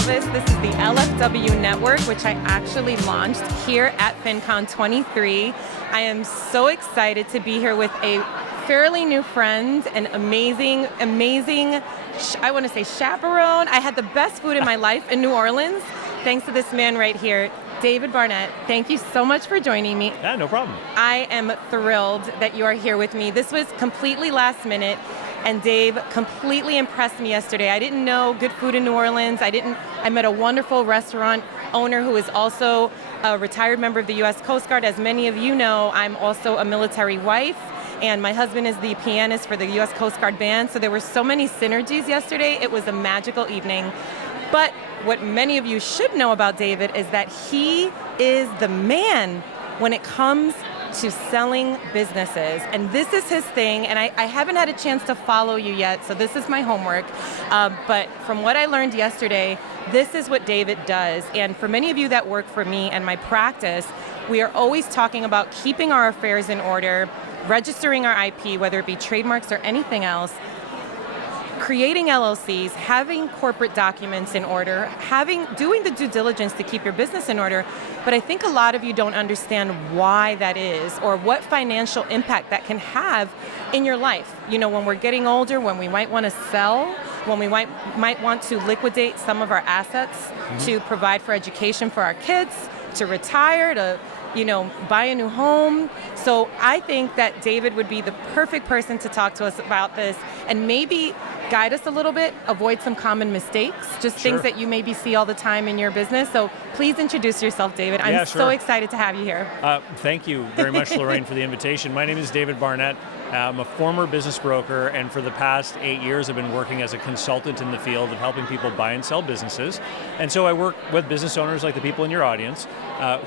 Elvis. This is the LFW Network, which I actually launched here at FINCON 23. I am so excited to be here with a fairly new friend, an amazing, I want to say chaperone. I had the best food in my life in New Orleans, thanks to this man right here, David Barnett. Thank you so much for joining me. Yeah, no problem. I am thrilled that you are here with me. This was completely last minute, and Dave completely impressed me yesterday. I didn't know good food in New Orleans. I met a wonderful restaurant owner who is also a retired member of the U.S. Coast Guard. As many of you know, I'm also a military wife, and my husband is the pianist for the U.S. Coast Guard band, so there were so many synergies yesterday. It was a magical evening. But what many of you should know about David is that he is the man when it comes to selling businesses. And this is his thing, and I haven't had a chance to follow you yet, so this is my homework. But from what I learned yesterday, this is what David does. And for many of you that work for me and my practice, we are always talking about keeping our affairs in order, registering our IP, whether it be trademarks or anything else, creating LLCs, having corporate documents in order, doing the due diligence to keep your business in order. But I think a lot of you don't understand why that is, or what financial impact that can have in your life. You know, when we're getting older, when we might want to sell, when we might want to liquidate some of our assets to provide for education for our kids, to retire, to buy a new home. So I think that David would be the perfect person to talk to us about this and maybe guide us a little bit, avoid some common mistakes, just things that you maybe see all the time in your business. So please introduce yourself, David. I'm so excited to have you here. Thank you very much, Lorraine, for the invitation. My name is David Barnett. I'm a former business broker, and for the past 8 years I've been working as a consultant in the field of helping people buy and sell businesses. And so I work with business owners like the people in your audience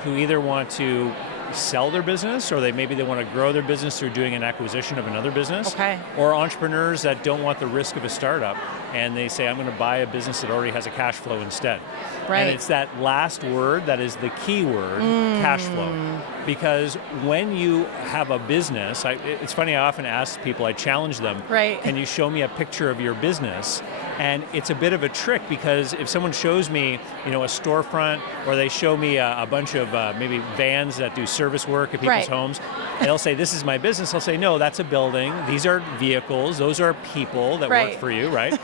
who either want to sell their business, or maybe they want to grow their business through doing an acquisition of another business, or entrepreneurs that don't want the risk of a startup, and they say, I'm going to buy a business that already has a cash flow instead. And it's that last word that is the key word, cash flow. Because when you have a business, it's funny, I often ask people, I challenge them, can you show me a picture of your business? And it's a bit of a trick, because if someone shows me, a storefront, or they show me a bunch of maybe vans that do service work at people's homes, and they'll say, this is my business. I'll say, no, that's a building. These are vehicles. Those are people that work for you, right?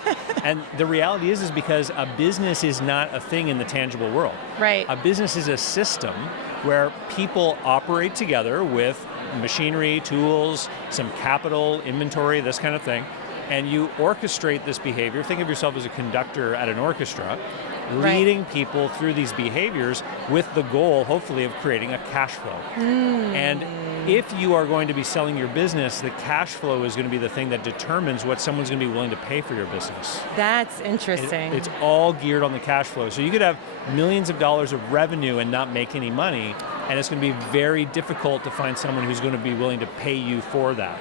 And the reality is because a business is not a thing in the tangible world. A business is a system where people operate together with machinery, tools, some capital, inventory, this kind of thing. And you orchestrate this behavior. Think of yourself as a conductor at an orchestra, leading people through these behaviors with the goal, hopefully, of creating a cash flow. And if you are going to be selling your business, the cash flow is going to be the thing that determines what someone's going to be willing to pay for your business. That's interesting. It's all geared on the cash flow. So you could have millions of dollars of revenue and not make any money, and it's going to be very difficult to find someone who's going to be willing to pay you for that.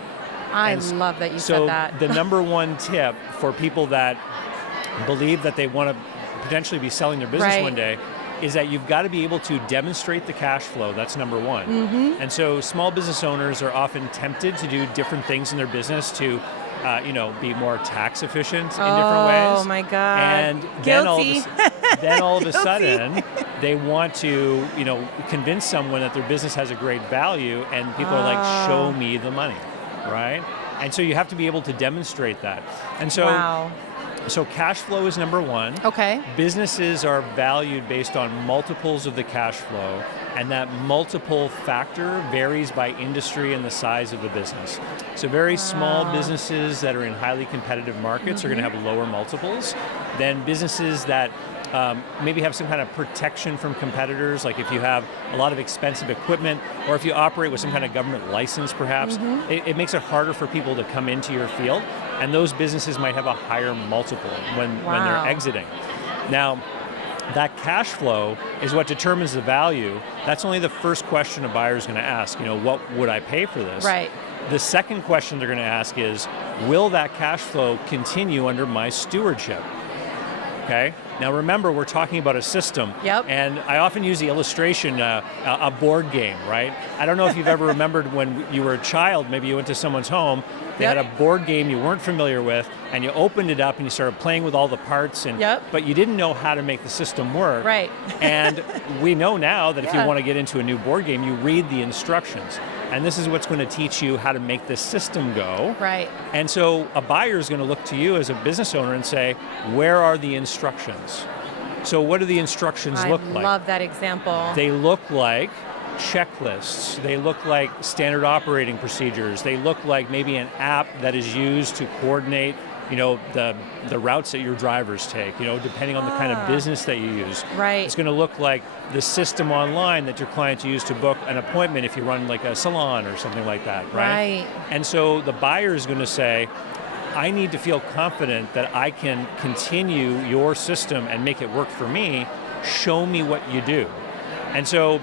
I love that you said that. So the number one tip for people that believe that they want to potentially be selling their business one day is that you've got to be able to demonstrate the cash flow. That's number one. And so small business owners are often tempted to do different things in their business to be more tax efficient in different ways. Oh my God. And then all of a sudden, they want to, convince someone that their business has a great value, and people are like, show me the money. Right? And so you have to be able to demonstrate that. And so, so cash flow is number one. Businesses are valued based on multiples of the cash flow, and that multiple factor varies by industry and the size of the business. So very small businesses that are in highly competitive markets are going to have lower multiples than businesses that maybe have some kind of protection from competitors, like if you have a lot of expensive equipment, or if you operate with some kind of government license perhaps, it makes it harder for people to come into your field, and those businesses might have a higher multiple when they're exiting. Now, that cash flow is what determines the value. That's only the first question a buyer is going to ask, what would I pay for this? The second question they're going to ask is, will that cash flow continue under my stewardship? Now remember, we're talking about a system. Yep. And I often use the illustration, a board game, right? I don't know if you've ever remembered when you were a child, maybe you went to someone's home, they had a board game you weren't familiar with, and you opened it up and you started playing with all the parts, and but you didn't know how to make the system work. Right. And we know now that if you want to get into a new board game, you read the instructions. And this is what's going to teach you how to make this system go. Right. And so a buyer is going to look to you as a business owner and say, where are the instructions? So what do the instructions look like? I love that example. They look like checklists. They look like standard operating procedures. They look like maybe an app that is used to coordinate, the routes that your drivers take, depending on the kind of business that you use. Right. It's going to look like the system online that your clients use to book an appointment if you run like a salon or something like that, right? And so the buyer is going to say, I need to feel confident that I can continue your system and make it work for me. Show me what you do. And so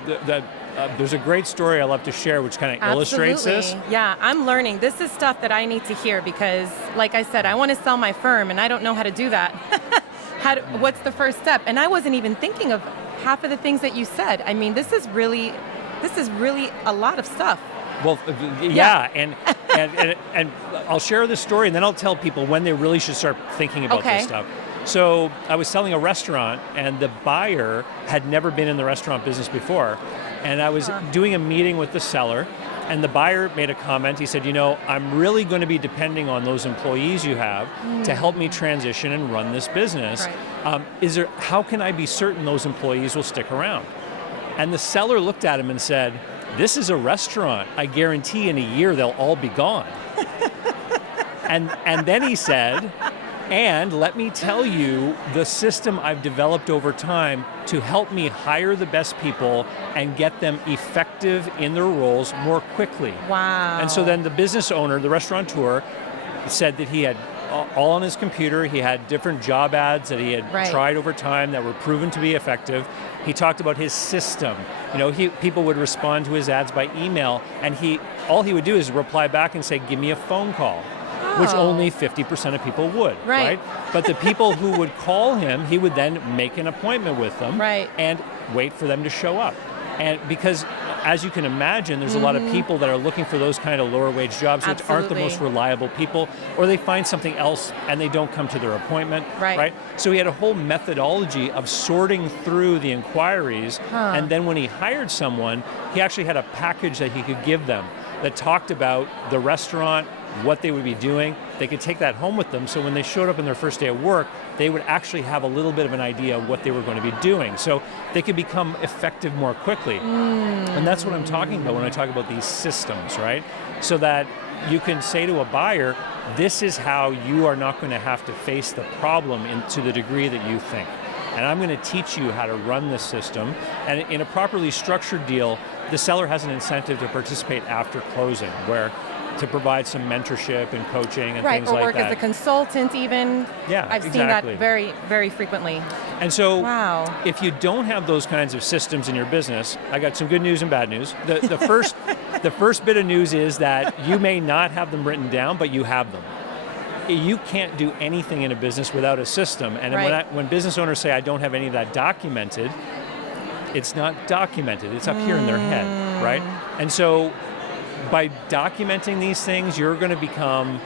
there's a great story I love to share which kind of illustrates this. Yeah, I'm learning. This is stuff that I need to hear because, like I said, I want to sell my firm and I don't know how to do that. What's the first step? And I wasn't even thinking of half of the things that you said. I mean, this is really a lot of stuff. Well, yeah. And I'll share this story and then I'll tell people when they really should start thinking about this stuff. So I was selling a restaurant and the buyer had never been in the restaurant business before. And I was doing a meeting with the seller and the buyer made a comment. He said, I'm really going to be depending on those employees you have to help me transition and run this business. Right. How can I be certain those employees will stick around? And the seller looked at him and said, this is a restaurant. I guarantee in a year they'll all be gone. and then he said, and let me tell you the system I've developed over time to help me hire the best people and get them effective in their roles more quickly. Wow. And so then the business owner, the restaurateur, said that he had all on his computer, he had different job ads that he had tried over time that were proven to be effective. He talked about his system. People would respond to his ads by email, and all he would do is reply back and say, give me a phone call. Which only 50% of people would, right? But the people who would call him, he would then make an appointment with them and wait for them to show up. And because, as you can imagine, there's a lot of people that are looking for those kind of lower wage jobs, which aren't the most reliable people, or they find something else and they don't come to their appointment, right? So he had a whole methodology of sorting through the inquiries, and then when he hired someone, he actually had a package that he could give them that talked about the restaurant, what they would be doing. They could take that home with them, so when they showed up on their first day of work, they would actually have a little bit of an idea of what they were going to be doing. So they could become effective more quickly. And that's what I'm talking about when I talk about these systems, right? So that you can say to a buyer, this is how you are not going to have to face the problem to the degree that you think. And I'm going to teach you how to run this system. And in a properly structured deal, the seller has an incentive to participate after closing, to provide some mentorship and coaching and things like that. Right, or work as a consultant even. Yeah, I've seen that very, very frequently. And so if you don't have those kinds of systems in your business, I got some good news and bad news. The first bit of news is that you may not have them written down, but you have them. You can't do anything in a business without a system. And when business owners say, I don't have any of that documented, it's not documented. It's up here in their head, right? And so by documenting these things, you're going to become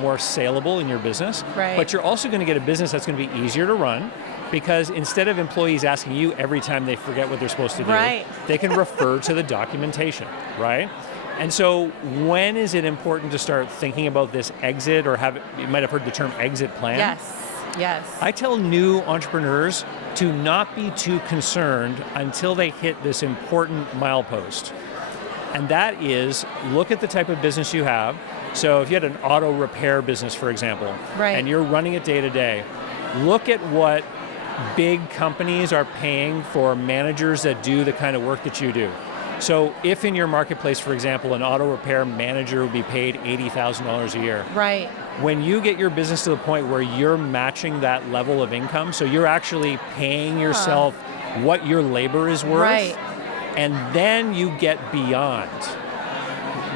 more saleable in your business, but you're also going to get a business that's going to be easier to run because instead of employees asking you every time they forget what they're supposed to do, they can refer to the documentation, right? And so when is it important to start thinking about this exit, or you might have heard the term exit plan? Yes. I tell new entrepreneurs to not be too concerned until they hit this important milepost. And that is, look at the type of business you have. So if you had an auto repair business, for example, and you're running it day to day, look at what big companies are paying for managers that do the kind of work that you do. So if in your marketplace, for example, an auto repair manager would be paid $80,000 a year. When you get your business to the point where you're matching that level of income, so you're actually paying yourself what your labor is worth, and then you get beyond.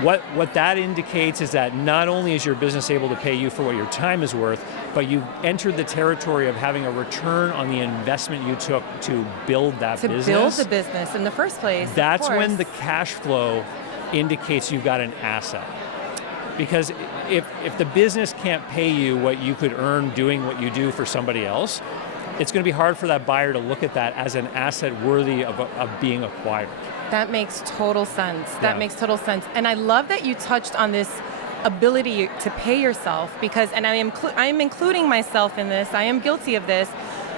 What that indicates is that not only is your business able to pay you for what your time is worth, but you've entered the territory of having a return on the investment you took to build that business. To build the business in the first place. That's when the cash flow indicates you've got an asset. Because if the business can't pay you what you could earn doing what you do for somebody else, it's going to be hard for that buyer to look at that as an asset worthy of being acquired. That makes total sense. That Yeah. makes total sense. And I love that you touched on this ability to pay yourself because, and I am including myself in this, I am guilty of this.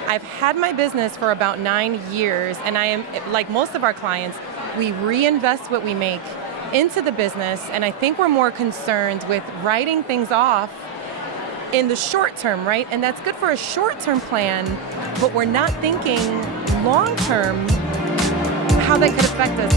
I've had my business for about 9 years, and I am, like most of our clients, we reinvest what we make into the business, and I think we're more concerned with writing things off in the short term, right? And that's good for a short-term plan, but we're not thinking long-term how that could affect us